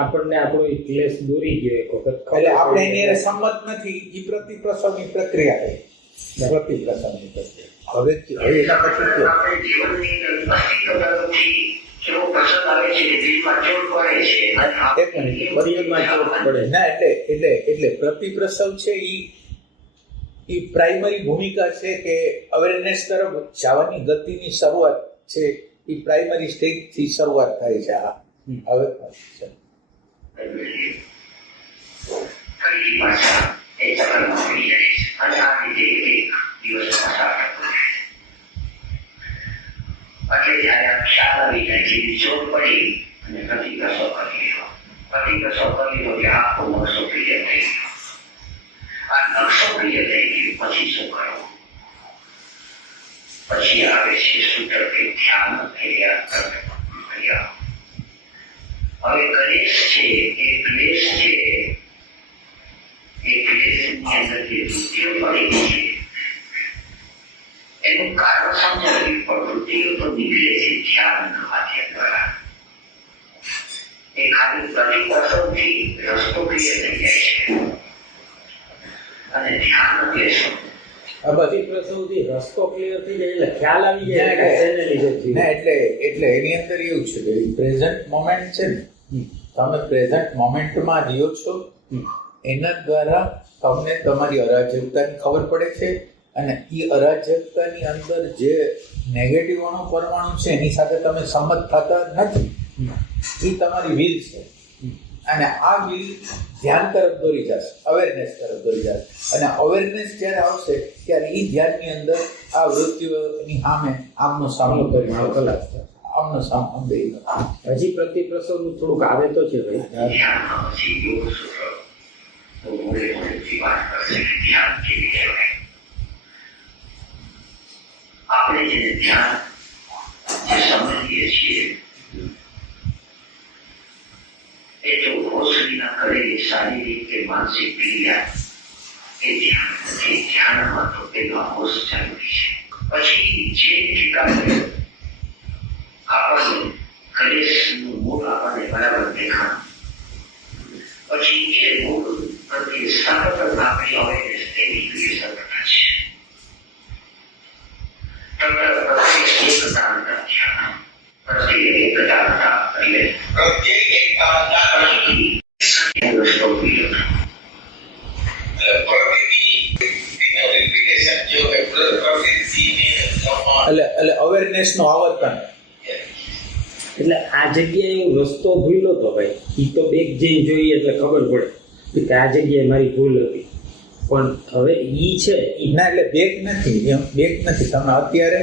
આપણને આપણો ક્લેશ દોરી ગયો એક વખત, એટલે આપણે એની સંમત નથી. એ પ્રતિપ્રસવની પ્રક્રિયા છે. પ્રતિપ્રસવની પ્રક્રિયા હવે એના પછી આપણે જીવનની અંદર અસ્તિત્વથી કેવો પ્રસંગ આવે છે, દિલમાં ચોટ પડે છે, એક મિનિટ શરીરમાં ચોટ પડે. ના એટલે પ્રતિપ્રસવ છે એ પ્રાઇમરી ભૂમિકા છે કે અવેરનેસ તરફ જવાની ગતિની શરૂઆત છે. એ પ્રાઇમરી સ્ટેજ થી શરૂઆત થાય છે. હવે ફરી પાછા એ ચક્રમાં પડી જાય છે અને આ રીતે એક દિવસ પસાર થતો છે. એટલે જ્યારે આ ખ્યાલ આવી જાય છે, ચોટ પડી અને પ્રતિપ્રસવ કરી લીધો. પ્રતિપ્રસવ કરી લીધો કે આખો નકશો ક્લિયર થઈ ગયો. આ નકશો ક્લિયર થઈ ગયો પછી શું કરવું? પછી આવે છે સૂત્ર કે ધ્યાન થયા. હવે ક્લેશ છે એ ક્લેશની અંદર જે વૃત્તિઓ પડેલી છે એનું કારણ સમજાવ્યું, પણ વૃત્તિઓ તો નીકળે છે ધ્યાન માધ્યમ દ્વારા. એ ખાલી પ્રતિપ્રસવથી રસ્તો ક્લિયર થઈ જાય છે અને ધ્યાન કહેશો પ્રતિપ્રસવથી રસ્તો ક્લિયર થઈ જાય એટલે ખ્યાલ આવી જાય કે શેને લીધે થયું. ના એટલે એની અંદર એવું છે કે પ્રેઝન્ટ મોમેન્ટ છે ને, તમે પ્રેઝન્ટ મોમેન્ટમાં રહ્યો છો, એના દ્વારા તમને તમારી અરાજકતાની ખબર પડે છે. અને એ અરાજકતાની અંદર જે નેગેટિવ અણુ પરમાણુ છે એની સાથે તમે સંમત થતા નથી. એ તમારી વિલ છે અને આ વિલ ધ્યાન તરફ દોરી જશે, અવેરનેસ તરફ દોરી જશે. અને અવેરનેસ જ્યારે આવશે ત્યારે એ ધ્યાનની અંદર આ વૃત્તિઓની સામે આમનો સામનો કરી આમનો સામનો બે. હજી પ્રતિપ્રસવનું થોડુંક આવે તો છે ભાઈ. આપણે જે ધ્યાન જે સમજીએ છીએ એ જો ઘોષણીના કરેલી શારીરિક કે માનસિક ક્રિયા એ ધ્યાનમાં તો તેનો હોશ જરૂરી છે. પછી જે ઠેકાણે આપણને ક્લેશનું મૂળ આપણને બરાબર દેખાણ, પછી એ મૂળ પ્રત્યે સતત આપણી અવેરનેસ તેની સતત છે. એટલે અવેરનેસ નું આવર્તન. એટલે આ જગ્યાએ હું રસ્તો ભૂલ્યો તો ભાઈ, એ તો બેગ જઈને જોઈએ એટલે ખબર પડે કે આ જગ્યાએ મારી ભૂલ હતી. પણ હવે ઈ છે ના, એટલે બેક નથી. તમે અત્યારે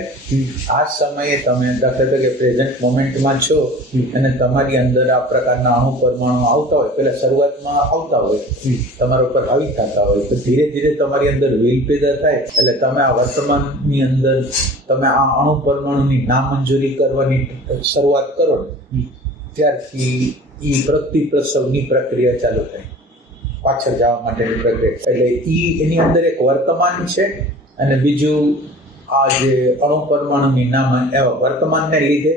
આ સમયે તમે દાખલા તરીકે પ્રેઝન્ટ મોમેન્ટમાં છો અને તમારી અંદર આ પ્રકારના અણુ પરમાણુ આવતા હોય, પેલા શરૂઆતમાં આવતા હોય, તમારા ઉપર હાવી થતા હોય, તો ધીરે ધીરે તમારી અંદર વિલ પેદા થાય. એટલે તમે આ વર્તમાનની અંદર તમે આ અણુ પરમાણુની નામંજૂરી કરવાની શરૂઆત કરો ને, ત્યારથી ઈ પ્રતિપ્રસવની પ્રક્રિયા ચાલુ થાય, પાછળ જવા માટેની પ્રક્રિયા. એટલે એની અંદર એક વર્તમાન છે અને બીજું આ જે અણુ પરમાણુની નામ એવા વર્તમાનને લીધે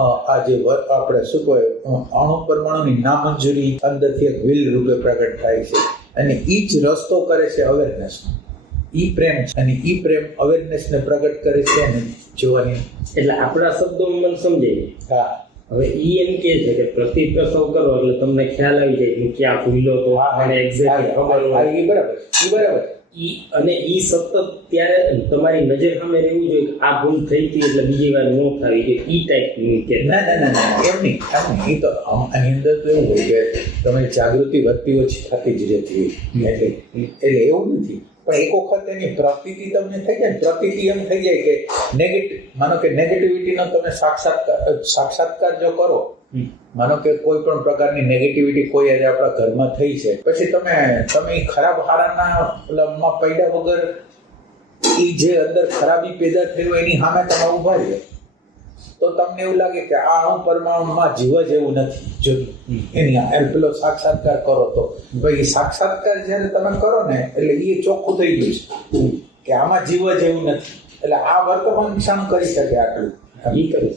આ જે આપણે શું કહે અણુ પરમાણુની નામંજૂરી અંદરથી એક વિલ રૂપે પ્રગટ થાય છે. અને એ જ રસ્તો કરે છે અવેરનેસનો. ઈ પ્રેમ છે અને ઈ પ્રેમ અવેરનેસને પ્રગટ કરે છે અને જોવાની. એટલે આપણા શબ્દો મને સમજાય. હા, હવે ઈ એમ કે છે કે પ્રતિપ્રસવ કરો એટલે તમને ખ્યાલ આવી જાય કે ક્યાં ભૂલો તો મને એક્ઝેક્ટ ખબર હોય. ઈ બરાબર. ઈ અને ઈ સતત ત્યારે તમારી નજર સામે રહેવું જોઈએ કે આ ભૂલ થઈ હતી એટલે બીજી વાર ન થવી જોઈએ. ઈ ટાઈપનું કે ના, એમ નહીં. એ તો આની અંદર તો એવું હોય કે તમારી જાગૃતિ વધતી ઓછી થતી જ રહેતી હોય. એટલે એવું નથી. પણ એક વખત એની પ્રતીતિ તમને થઈ જાય, પ્રતીતિ એમ થઈ જાય કે માનો કે નેગેટિવિટીનો તમે સાક્ષાત્કાર જો કરો, માનો કે કોઈ પણ પ્રકારની નેગેટિવિટી કોઈ આજે આપણા ઘરમાં થઈ છે, પછી તમે ખરાબ હારાના પડ્યા વગર એ જે અંદર ખરાબી પેદા થઈ હોય એની સામે તમે ઉભા રહ્યો તો તમને એવું લાગે કે આ અણુ પરમાણુમાં જીવ જ એવું નથી. જો એની પેલો સાક્ષાત્કાર કરો તો ભાઈ સાક્ષાત્કાર જ્યારે તમે કરો ને એટલે એ ચોખ્ખું થઈ ગયું છે કે આમાં જીવ જ એવું નથી. એટલે આ વર્તમાન ક્ષણ કરી શકે આટલું. એ કરી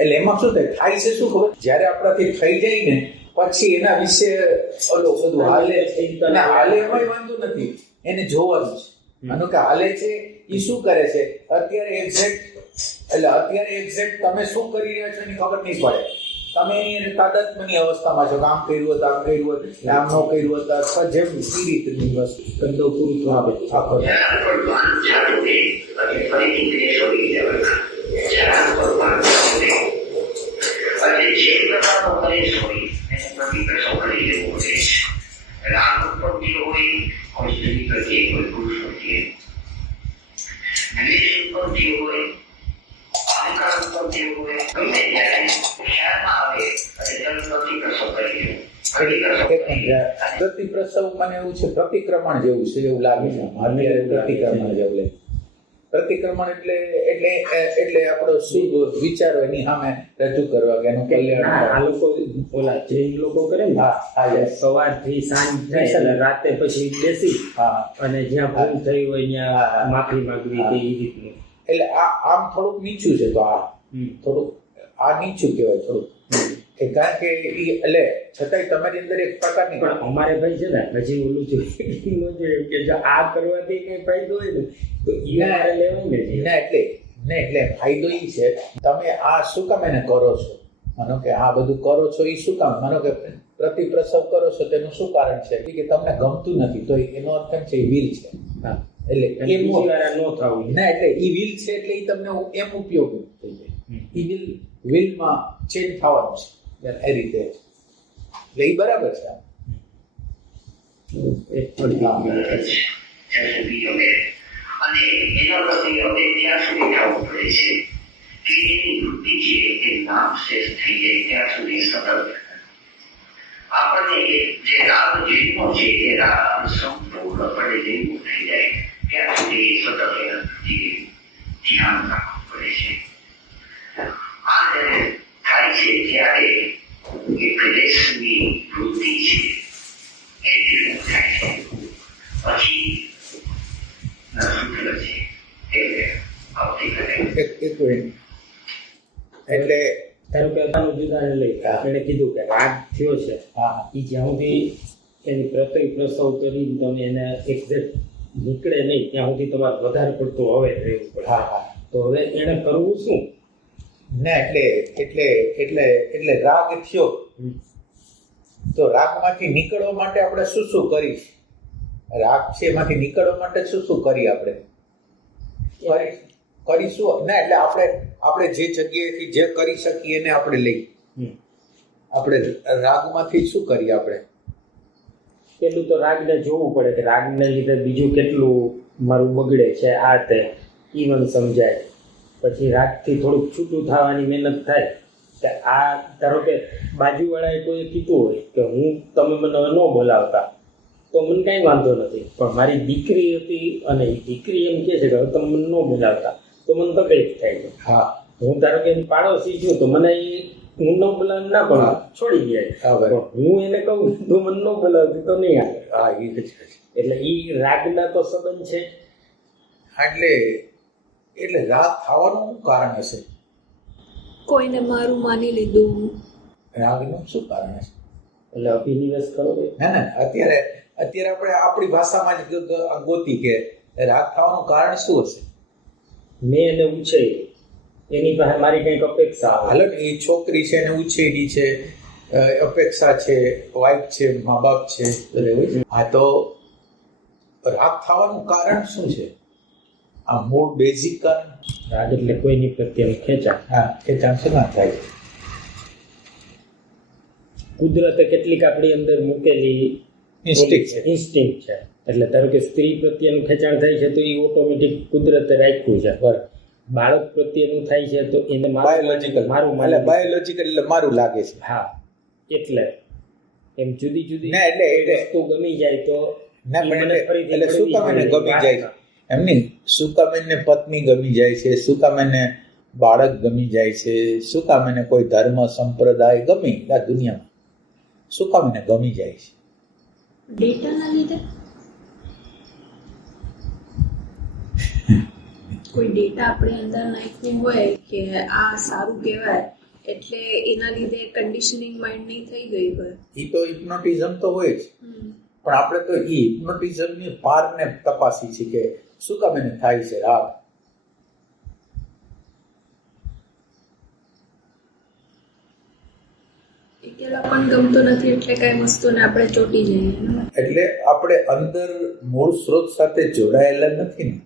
એટલે એમાં શું થાય છે શું ખબર, જ્યારે આપણાથી થઈ જાય ને પછી એના વિશે ઓલો બધું હાલે છે અને હાલે એમાંય વાંધો નથી, એને જોવાનું છે. માનો કે હાલે છે એ શું કરે છે અત્યારે એક્ઝેક્ટ તમે શું કરી રહ્યા છો એની ખબર નહીં પડે. તમે એની તાદાત્મ્યની અવસ્થામાં છો, કામ કર્યું હતું, આમ કર્યું હતું, આમ ન કર્યું હતું, અથવા જેમ સી રીતની વસ્તુ કંદો પૂરું થવા આખો પ્રતિપ્રસવ મને એવું છે પ્રતિક્રમણ જેવું છે એવું લાગે છે. પ્રતિક્રમણ જેવું લાગે. પ્રતિક્રમણ એટલે આપણો શુભ વિચારો એની સામે રજૂ કરવા કે એનું કલ્યાણ. આ લોકો ઓલા જૈન લોકો કરે ને, સવારથી સાંજ થાય એટલે રાતે પછી બેસી અને જ્યાં ભૂલ થઈ હોય ત્યાં માફી માંગવી એ રીતનું. એટલે આમ થોડુંક નીચું છે. તો થોડુંક નીચું કહેવાય થોડુંક, કારણ કે એટલે છતાંય તમારી અંદર એક પ્રકારની. પણ અમારે ભાઈ છે ને હજી ઓલું જોયું કે જો આ કરવાથી કઈ ફાયદો હોય ને તો લેવાય ને. એટલે ફાયદો એ છે, તમે આ શું કામ એને કરો છો, માનો કે આ બધું કરો છો એ શું કામ, માનો કે પ્રતિપ્રસવ કરો છો તેનું શું કારણ છે કે તમને ગમતું નથી, તો એનો અર્થ એમ છે વિલ છે. એટલે એમ ન થવું ના, એટલે એ વિલ છે એટલે એ તમને એમ ઉપયોગ થઈ જાય. એ વિલમાં ચેન્જ થવાનું છે એ રીતે, એટલે એ બરાબર છે. અને એના પ્રત્યે હવે ત્યાં સુધી થવું પડે છે કે એની વૃત્તિ છે એ નામ શેષ થઈ જાય ત્યાં સુધી સતત આપણને જે રાગ જન્મો છે એ રાગ સંપૂર્ણપણે જન્મો થઈ જાય ત્યાં સુધી સતત ધ્યાન રાખવું પડે છે. આ જ્યારે થાય છે ત્યારે એ ક્લેશની વૃત્તિ છે એ ધીરું થાય છે. પછી એટલે ધારો કે ઉદાહરણ લઈ, એને કીધું કે રાગ થયો છે એ જ્યાં સુધી એની પ્રસવ કરીને તમે એને એક્ઝેક્ટ નીકળે નહીં ત્યાં સુધી તમારે વધારે પડતું હવે રહેવું પડે. તો હવે એને કરવું શું ના, એટલે રાગ થયો તો રાગમાંથી નીકળવા માટે આપણે શું શું કરીશ, રાગ છે એમાંથી નીકળવા માટે શું શું કરીએ આપણે કરીશું ના. એટલે આપણે જે જગ્યાએથી જે કરી શકીએ એને આપણે લઈ, આપણે રાગમાંથી શું કરીએ આપણે. પેલું તો રાગને જોવું પડે કે રાગને લીધે બીજું કેટલું મારું બગડે છે આ તે ઈવન સમજાય. પછી રાગથી થોડુંક છૂટું થવાની મહેનત થાય કે આ ધારો કે બાજુવાળાએ કોઈ કીધું હોય કે તમે મને ન બોલાવતા તો મને કાંઈ વાંધો નથી, પણ મારી દીકરી હતી અને એ દીકરી એમ કહે છે કે તમે મને ન બોલાવતા તો મને તકલીફ થાય છે. હું ધારો કે એની પાડોશી છું તો મને હું ન બોલાવ ના પણ છોડી જાય, હું એને કહું તો મને ન બોલાવતી તો નહીં આવે. એટલે એ રાગના તો સંબંધ છે. એટલે રાગ થવાનું શું કારણ હશે, કોઈને મારું માની લીધું, રાગનું શું કારણ હશે. એટલે અભિનિવેશ કરો ના અત્યારે આપણે આપણી ભાષામાં જ ગોતી કે રાગ થવાનું કારણ શું હશે. મેં એને ઉછેરી, એની પાસે મારી કંઈક અપેક્ષા. હાલો ને, એ છોકરી છે એને ઉછેરી છે, અપેક્ષા છે, વાઇફ છે, મા બાપ છે. હા, તો રાગ થવાનું કારણ શું છે, આ મૂળ બેઝિક કારણ. રાગ એટલે કોઈની પ્રત્યે ખેંચાણ. ખેંચાણ શું ના થાય. કુદરતે કેટલીક આપણી અંદર મૂકેલી ઇન્સ્ટિંક્ટ છે. એટલે ધારો કે સ્ત્રી પ્રત્યેનું ખેંચાણ થાય છે તો એ ઓટોમેટિક કુદરતે રાખ્યું છે. બરાબર. બાળક પ્રત્યેનું થાય છે તો એને બાયોલોજિકલ મારું લાગે છે. હા, એટલે એમ જુદી જુદી ના, એટલે વસ્તુ ગમી જાય તો એટલે શું કામ એને ગમી જાય, એમની શું કામ એને પત્ની ગમી જાય છે, શું કામ એને બાળક ગમી જાય છે, શું કામ એને કોઈ ધર્મ સંપ્રદાય ગમી આ દુનિયામાં શું કામ એને ગમી જાય છે. ડેટાના લીધે કોઈ ડેટા આપણી અંદર નાખ્યું હોય કે આ સારું કહેવાય એટલે એના લીધે કન્ડિશનિંગ માઇન્ડની થઈ ગઈ હોય. એ તો હિપ્નોટિઝમ તો હોય જ, પણ આપણે તો એ હિપ્નોટિઝમની પારને તપાસી છે કે શું કામ એને થાય છે રાગ. એકલા પણ ગમતો નથી એટલે કઈ વસ્તુને આપણે ચોટી જઈએ. એટલે આપણે અંદર મૂળ સ્ત્રોત સાથે જોડાયેલા નથી ને,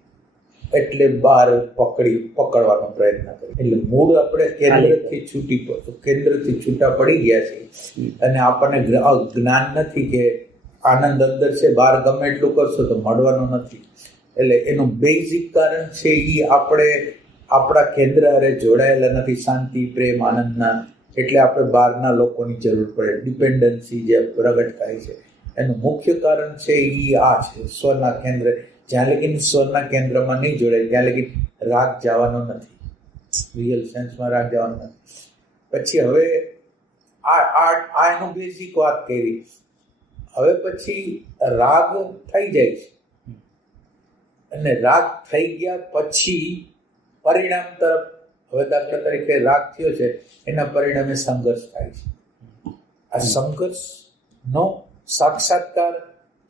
એટલે બહાર પકડવાનો પ્રયત્ન કરીએ. એટલે મૂળ આપણે કેન્દ્રથી છૂટા પડી ગયા છે અને આપણને જ્ઞાન નથી કે આનંદ અંદર છે, બહાર ગમે એટલું કરશો તો મળવાનો નથી. એટલે એનું બેઝિક કારણ છે એ આપણે આપણા કેન્દ્ર હારે જોડાયેલા નથી, શાંતિ, પ્રેમ, આનંદના. એટલે આપણે બહારના લોકોની જરૂર પડે, ડિપેન્ડન્સી જે પ્રગટ થાય છે એનું મુખ્ય કારણ છે એ આ છે, સ્વના કેન્દ્ર. જ્યાં લગીન સ્વરના કેન્દ્રમાં નહીં જોડાય ત્યાં લગીન રાગ જવાનો નથી, રિયલ સેન્સમાં રાગ જવાનો નથી. પછી હવે આ એનું બેઝિક વાત કરી. હવે પછી રાગ થઈ જાય છે અને રાગ થઈ ગયા પછી પરિણામ તરફ, હવે દાખલા તરીકે રાગ થયો છે એના પરિણામે સંઘર્ષ થાય છે. આ સંઘર્ષનો સાક્ષાત્કાર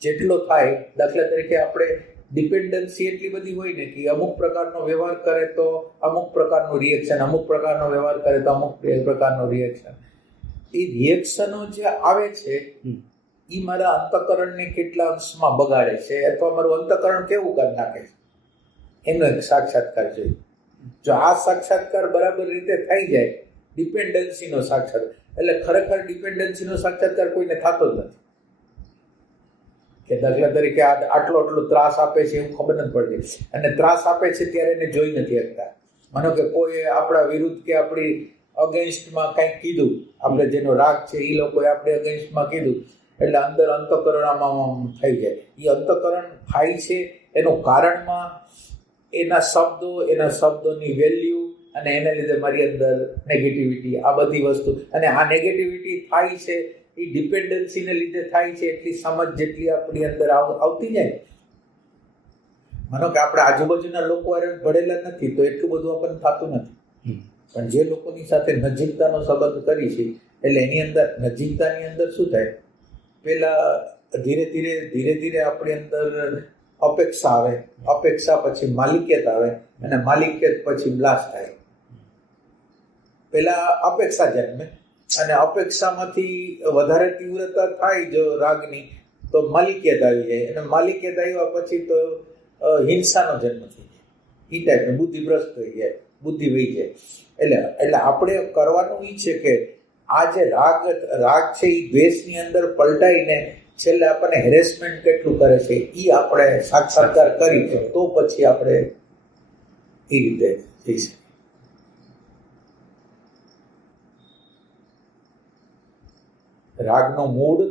જેટલો થાય, દાખલા તરીકે આપણે ડિપેન્ડન્સી એટલી બધી હોય ને કે અમુક પ્રકારનો વ્યવહાર કરે તો અમુક પ્રકારનું રિએક્શન, અમુક પ્રકારનો વ્યવહાર કરે તો અમુક પ્રકારનું રિએક્શન. એ રિએક્શનો જે આવે છે એ મારા અંતઃકરણને કેટલા અંશમાં બગાડે છે અથવા મારું અંતઃકરણ કેવું કરી નાખે છે, એનો એક સાક્ષાત્કાર જોઈએ. જો આ સાક્ષાત્કાર બરાબર રીતે થઈ જાય, ડિપેન્ડન્સીનો સાક્ષાત્કાર, એટલે ખરેખર ડિપેન્ડન્સીનો સાક્ષાત્કાર કોઈને થતો જ નથી. કે દાખલા તરીકે આટલો ત્રાસ આપે છે એવું ખબર નથી પડતી, અને ત્રાસ આપે છે ત્યારે એને જોઈ નથી શકતા. માનો કે કોઈ આપણા વિરુદ્ધ કે આપણી અગેન્સ્ટમાં કંઈક કીધું, આપણે જેનો રાગ છે એ લોકોએ આપણે અગેન્સ્ટમાં કીધું, એટલે અંદર અંતઃકરણ આમાં થઈ જાય. એ અંતઃકરણ થાય છે એનું કારણમાં એના શબ્દોની વેલ્યુ અને એના લીધે મારી અંદર નેગેટિવિટી, આ બધી વસ્તુ. અને આ નેગેટિવિટી થાય છે એ ડિપેન્ડન્સીને લીધે થાય છે. એટલી સમજ જેટલી આપણી અંદર આવતી જાય, માનો કે આપણે આજુબાજુના લોકો ભળેલા નથી તો એટલું બધું આપણને થતું નથી. પણ જે લોકોની સાથે નજીકતાનો સંબંધ કરી છે, એટલે એની અંદર નજીકતાની અંદર શું થાય, પેલા ધીરે ધીરે આપણી અંદર અપેક્ષા આવે, અપેક્ષા પછી માલિકિયત આવે, અને માલિકિયત પછી બ્લાસ્ટ થાય. પેલા અપેક્ષા જન્મે અને અપેક્ષામાંથી વધારે તીવ્રતા થાય જો રાગની તો માલિકિયત આવી જાય, અને માલિકિયત આવ્યા પછી તો હિંસાનો જન્મ થઈ જાય. એ ટાઈપનું બુદ્ધિ ભ્રષ્ટ થઈ જાય, બુદ્ધિ વહી જાય. એટલે આપણે કરવાનું એ છે કે આ જે રાગ છે એ દ્વેષની અંદર પલટાઈને છેલ્લે આપણને હેરેસમેન્ટ કેટલું કરે છે એ આપણે સાક્ષાત્કાર કરી તો પછી આપણે એ રીતે થઈ શકે. રાગનો મૂળ,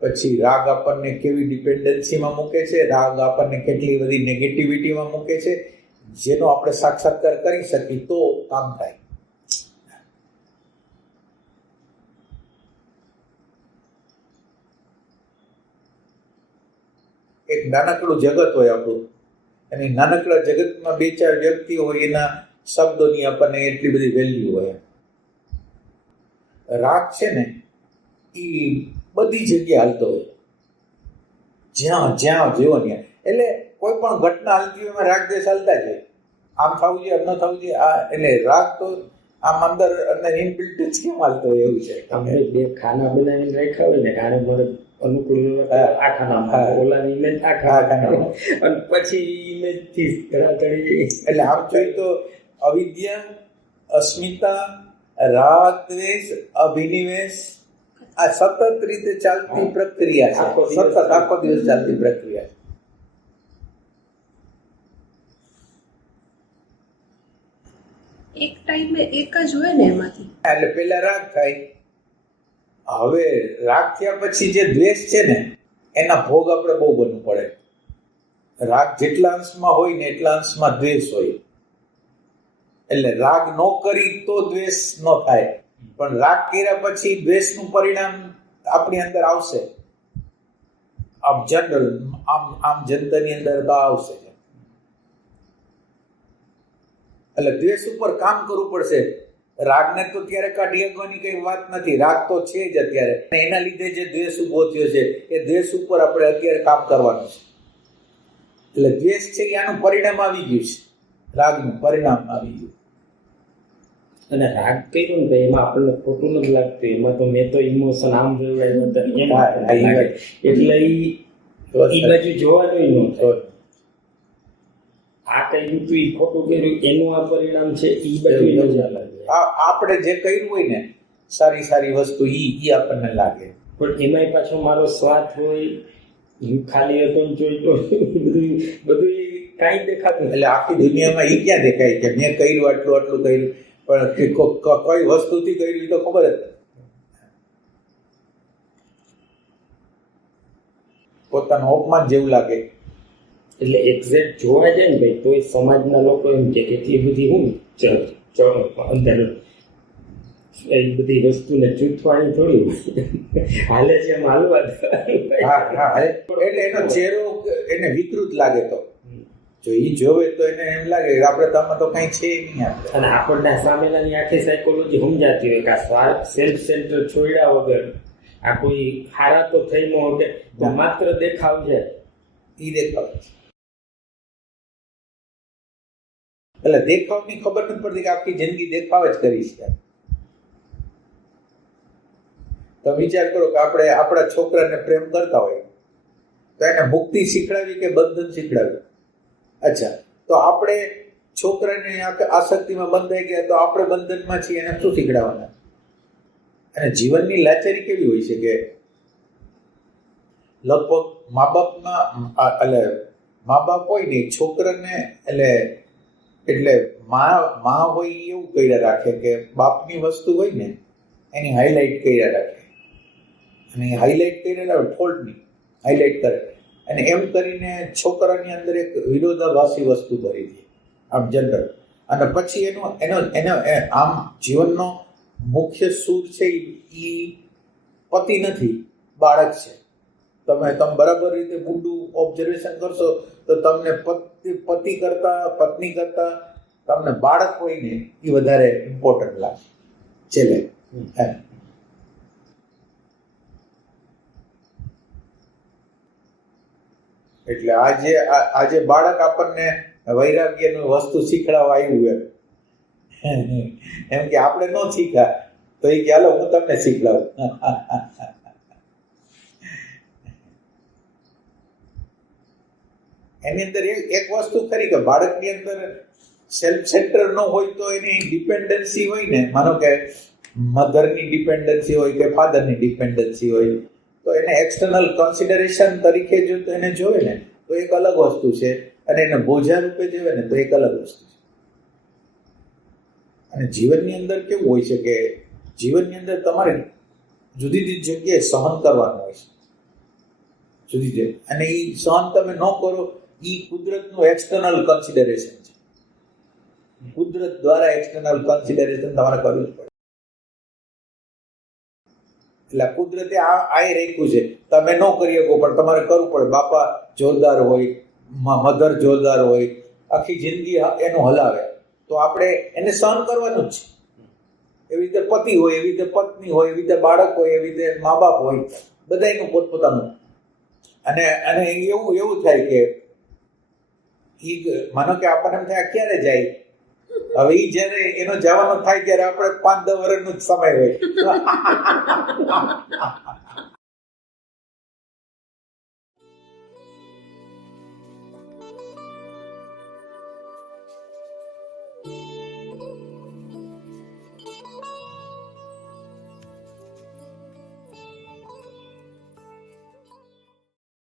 પછી રાગ આપણને કેવી ડિપેન્ડન્સીમાં મૂકે છે, રાગ આપણને કેટલી બધી નેગેટિવિટીમાં મૂકે છે, જેનો આપણે સાક્ષાત્કાર કરી શકીએ તો કામ થાય. એક નાનકડું જગત હોય આપણું, અને નાનકડા જગતમાં 2-4 વ્યક્તિઓ હોય, એના શબ્દોની આપણને એટલી બધી વેલ્યુ હોય. રાગ છે ને એ બધી જગ્યાએ હાલતો હોય, જ્યાં જેવો ત્યાં. એટલે કોઈ પણ ઘટના હાલતી હોય એમાં રાગ દેશ હાલતા જ હોય. આમ થવું જોઈએ, આમ ન થવું જોઈએ, આ એટલે રાગ તો આમ અંદર ઇનબિલ્ટ જ કેમ હાલતો હોય એવું છે. આપણે 2 ખાના બનાવીને રાખ્યા હોય ને, આને મને અનુકૂળ આ ખાનામાં, ઓલાની ઇમેજ આ ખાનામાં, અને પછી ઇમેજ થી ધરાધરી. એટલે આમ જોઈએ તો અવિદ્યા, અસ્મિતા, રાગ, દ્વેષ, અભિનિવેશ, આ સતત રીતે ચાલતી પ્રક્રિયા છે. સતત આખો દિવસ ચાલતી પ્રક્રિયા છે. એક ટાઈમે એક જ હોય ને એમાંથી. એટલે પેલા રાગ થાય, હવે રાગ થયા પછી જે દ્વેષ છે ને એના ભોગ આપણે બહુ બનવું પડે. રાગ જેટલા અંશમાં હોય ને એટલા અંશમાં દ્વેષ હોય. એટલે રાગ ન કરી તો દ્વેષ ન થાય, પણ રાગ કર્યા પછી દ્વેષનું પરિણામ આપણી અંદર આવશે. આમ જનરલ આમ જનતાની અંદર તો આવશે. એટલે દ્વેષ ઉપર કામ કરવું પડશે. રાગને તો ત્યારે કાઢી શકવાની કઈ વાત નથી. રાગ તો છે જ અત્યારે. અને એના લીધે જે દ્વેષ ઉભો થયો છે એ દ્વેષ ઉપર આપણે અત્યારે કામ કરવાનું છે. એટલે દ્વેષ છે એ આનું પરિણામ આવી ગયું છે. રાગનું પરિણામ આવી ગયું. અને રાગ કર્યું ને તો એમાં આપણને ખોટું નથી લાગતું. એમાં તો મેં તો ઇમોશન આમ જોડાયું એમ લાગે. એટલે એ બાજુ જોવાનું ન થાય. આ કર્યું તું એ ખોટું કર્યું એનું આ પરિણામ છે એ બધું ન લાગે. આપણે જે કર્યું હોય ને સારી સારી વસ્તુ ઈ આપણને લાગે. પણ એમાંય પાછો મારો સ્વાર્થ હોય, હું ખાલી હતો ને જોઈતો બધું કાંઈ દેખાતું. એટલે આખી દુનિયામાં ઈ ક્યાં દેખાય કે મેં કર્યું આટલું કર્યું, પણ કઈ વસ્તુથી કર્યું તો ખબર જ નથી. પોતાનું અપમાન જેવું લાગે. એટલે એક્ઝેક્ટ જોવા જાય ને ભાઈ તોય સમાજના લોકો એમ કે એટલી બધી હું અંદર એ બધી વસ્તુને ચૂથવાની થોડી હાલે છે એમ હાલવા. એટલે એનો ચહેરો એને વિકૃત લાગે. તો જો ઈ જોવે તો એને એમ લાગે કે આપણે તો આમાં તો કઈ છે નહીં. આપણે અને આપણને સામેલાની આખી સાયકોલોજી સમજાતી હોય કે આ સ્વાર્થ સેલ્ફ સેન્ટર છોડ્યા વગર આ કોઈ હારા તો થઈ ન હોય તો માત્ર દેખાવ છે. ઈ દેખાવ એટલે દેખાવની ખબર નથી પડતી કે આખી જિંદગી દેખાવ જ કરી છે. તો વિચાર કરો કે આપણે આપણા છોકરાને પ્રેમ કરતા હોય તો એને મુક્તિ શીખડાવી કે બંધન શીખડાવી? અચ્છા, તો આપણે છોકરાને આસક્તિમાં બંધાઈ ગયા તો આપણે બંધનમાં છીએ, એને શું શીખડાવવાના? અને જીવનની લાચારી કેવી હોય છે કે લગભગ મા બાપ હોય ને છોકરાને એટલે માં હોય એવું કર્યા રાખે કે બાપની વસ્તુ હોય ને એની હાઇલાઇટ કર્યા રાખે. અને હાઇલાઇટ કર્યા રાખે, ફોલ્ટની હાઇલાઇટ કરે. અને એમ કરીને છોકરાની અંદર એક વિરોધાભાસી વસ્તુ ભરી દે આમ જનરલ. અને પછી એનો આમ જીવનનો મુખ્ય સૂર છે એ પતિ નથી, બાળક છે. તમે બરાબર રીતે ઊંડું ઓબ્ઝર્વેશન કરશો તો તમને પતિ કરતા પત્ની કરતા તમને બાળક હોય ને એ વધારે ઇમ્પોર્ટન્ટ લાગે છેલ્લે. એટલે આજે બાળક આપણને વૈરાગ્યનું વસ્તુ શીખડાવવા આવ્યું એમ કે આપણે ન શીખ્યા તો એ કે હાલો હું તમને શીખડાવું. એની અંદર એક વસ્તુ ખરી કે બાળકની અંદર સેલ્ફ સેન્ટર ન હોય તો એની ડિપેન્ડન્સી હોય ને, માનો કે મધરની ડિપેન્ડન્સી હોય કે ફાધરની ડિપેન્ડન્સી હોય તો એને એક્સટર્નલ કન્સિડરેશન તરીકે જો એને જોવે ને તો એક અલગ વસ્તુ છે, અને એને બોજા રૂપે જોવે ને તો એક અલગ વસ્તુ છે. અને જીવનની અંદર કેવું હોય છે કે જીવનની અંદર તમારે જુદી જુદી જગ્યાએ સહન કરવાનું હોય છે, જુદી જગ્યાએ. અને એ સહન તમે ન કરો એ કુદરતનું એક્સટર્નલ કન્સિડરેશન છે. કુદરત દ્વારા એક્સટર્નલ કન્સિડરેશન તમારે કરવું જ પડે. એટલે કુદરતે આ રાખ્યું છે, તમે ન કરી શકો પણ તમારે કરવું પડે. બાપા જોરદાર હોય, મધર જોરદાર હોય, આખી જિંદગી એનું હલાવે તો આપણે એને સહન કરવાનું જ છે. એવી રીતે પતિ હોય, એવી રીતે પત્ની હોય, એવી રીતે બાળક હોય, એવી રીતે મા બાપ હોય, બધાનું પોતપોતાનું. અને એવું થાય કે માનો કે આપણને એમ થાય ક્યારે જાય, હવે એ જયારે એનો જવાનો થાય ત્યારે આપણે 5-10 વર્ષનો જ સમય હોય.